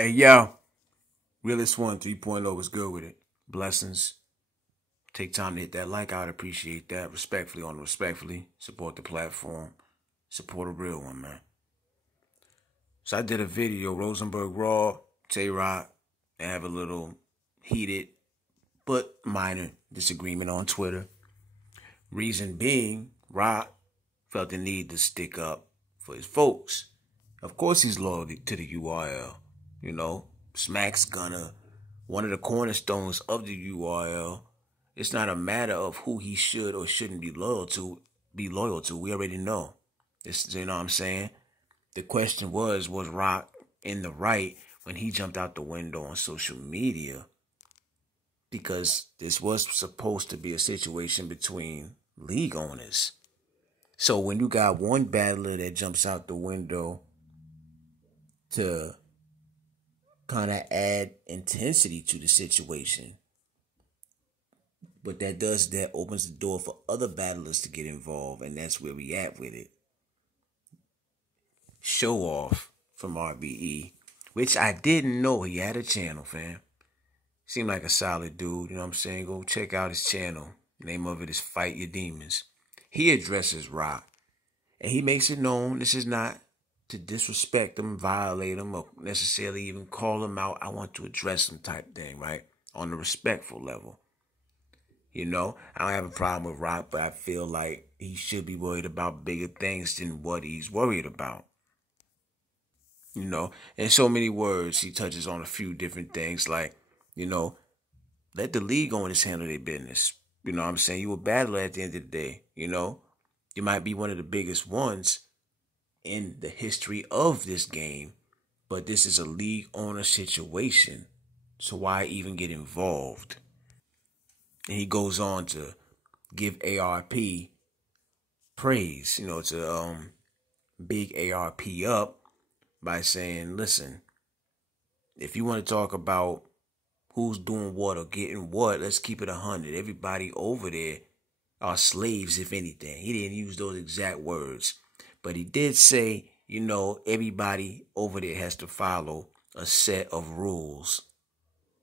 Hey, yo, Realist One 3.0 was good with it. Blessings. Take time to hit that like. I'd appreciate that. Respectfully on respectfully. Support the platform. Support a real one, man. So I did a video, Rosenberg Raw, Tay Roc. They have a little heated but minor disagreement on Twitter. Reason being, Roc felt the need to stick up for his folks. Of course he's loyal to the URL. You know, Smack's one of the cornerstones of the URL. It's not a matter of who he should or shouldn't be loyal to. We already know. You know what I'm saying? The question was Roc in the right when he jumped out the window on social media? Because this was supposed to be a situation between league owners. So when you got one battler that jumps out the window to kind of add intensity to the situation, but that opens the door for other battlers to get involved, and that's where we at with it. Showoff from RBE, which I didn't know he had a channel, fam. Seemed like a solid dude, you know what I'm saying? Go check out his channel. The name of it is Fight Your Demons. He addresses Roc, and he makes it known this is not to disrespect him, violate him, or necessarily even call him out. I want to address him type thing, right? On the respectful level. You know, I don't have a problem with Roc, but I feel like he should be worried about bigger things than what he's worried about. You know, in so many words, he touches on a few different things like, you know, let the league owners handle their business. You know what I'm saying? You a battler at the end of the day, you know. You might be one of the biggest ones in the history of this game, but this is a league owner situation. So why even get involved? And he goes on to give ARP praise, you know, to big ARP up by saying, listen, if you want to talk about who's doing what or getting what, let's keep it 100. Everybody over there are slaves, if anything. He didn't use those exact words, but he did say, you know, everybody over there has to follow a set of rules.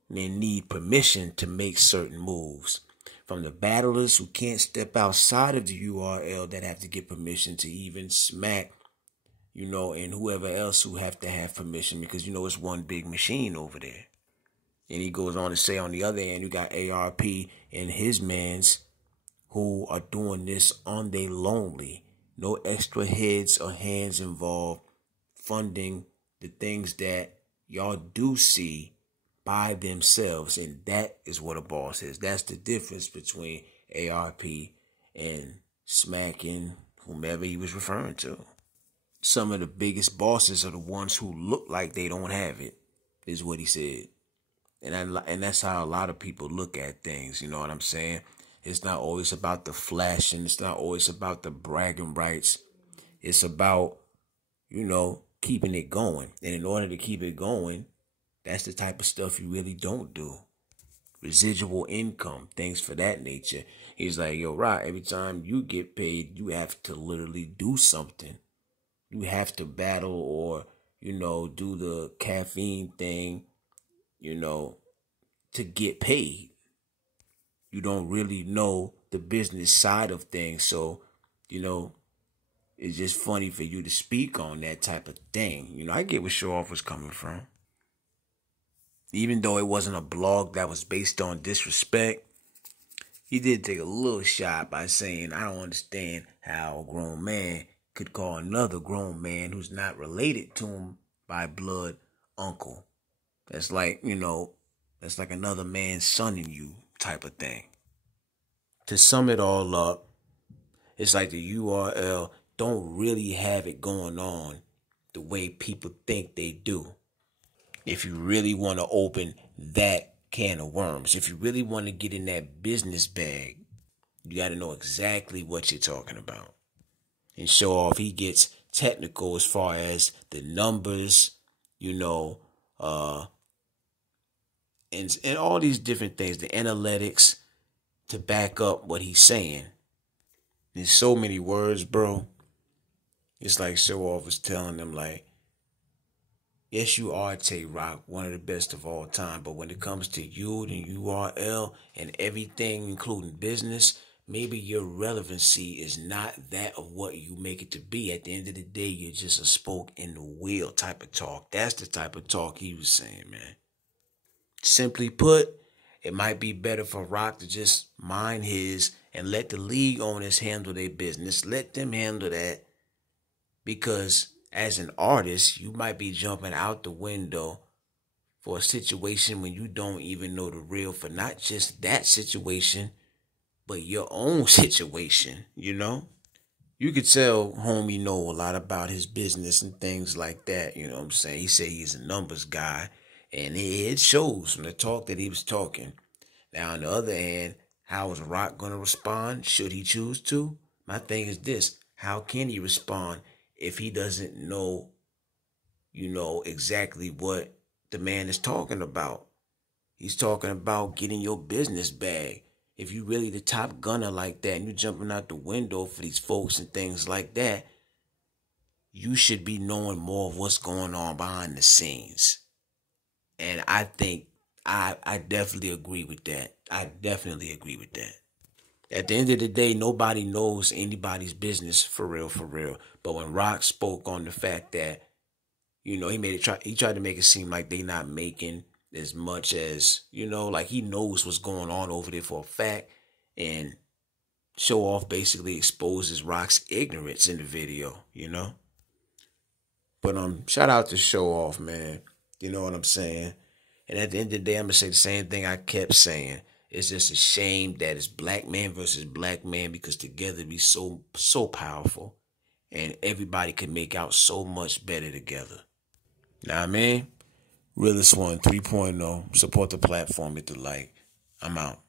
They need permission to make certain moves. From the battlers who can't step outside of the URL that have to get permission to even Smack, you know, and whoever else who have to have permission because, you know, it's one big machine over there. And he goes on to say on the other end, you got ARP and his mans who are doing this on their lonely. No extra heads or hands involved funding the things that y'all do see by themselves. And that is what a boss is. That's the difference between ARP and Smack and whomever he was referring to. Some of the biggest bosses are the ones who look like they don't have it, is what he said. And that's how a lot of people look at things, you know what I'm saying? It's not always about the flashing. It's not always about the bragging rights. It's about, you know, keeping it going. And in order to keep it going, that's the type of stuff you really don't do. Residual income, things for that nature. He's like, yo, Roc, every time you get paid, you have to literally do something. You have to battle or, you know, do the caffeine thing, you know, to get paid. You don't really know the business side of things. So, you know, it's just funny for you to speak on that type of thing. You know, I get where Showoff was coming from. Even though it wasn't a blog that was based on disrespect, he did take a little shot by saying, I don't understand how a grown man could call another grown man who's not related to him by blood uncle. That's like, you know, that's like another man's son in you type of thing. To sum it all up, it's like the URL don't really have it going on the way people think they do. If you really want to open that can of worms, if you really want to get in that business bag, you got to know exactly what you're talking about. And Showoff, he gets technical as far as the numbers, you know, and all these different things, the analytics to back up what he's saying. There's so many words, bro. It's like Showoff was telling them, like, Yes, you are Tay Roc, one of the best of all time. But when it comes to you and URL and everything, including business, maybe your relevancy is not that of what you make it to be. At the end of the day, you're just a spoke in the wheel type of talk. That's the type of talk he was saying, man. Simply put, it might be better for Roc to just mind his and let the league owners handle their business. Let them handle that, because as an artist, you might be jumping out the window for a situation when you don't even know the real for not just that situation, but your own situation, you know? You could tell homie know a lot about his business and things like that, you know what I'm saying? He said he's a numbers guy, and it shows from the talk that he was talking. Now, on the other hand, how is Roc going to respond should he choose to? My thing is this: how can he respond if he doesn't know, exactly what the man is talking about? He's talking about getting your business bag. If you really the top gunner like that and you're jumping out the window for these folks and things like that, you should be knowing more of what's going on behind the scenes. And I think I definitely agree with that. I definitely agree with that. At the end of the day, nobody knows anybody's business for real, for real. But when Roc spoke on the fact that, he tried to make it seem like they not making as much as, like he knows what's going on over there for a fact. And Showoff basically exposes Roc's ignorance in the video, But shout out to Showoff, man. You know what I'm saying? And at the end of the day, I'm going to say the same thing I kept saying. It's just a shame that it's black man versus black man, because together we so powerful. And everybody can make out so much better together. Know what I mean? Realest One 3.0. Support the platform, hit the like. I'm out.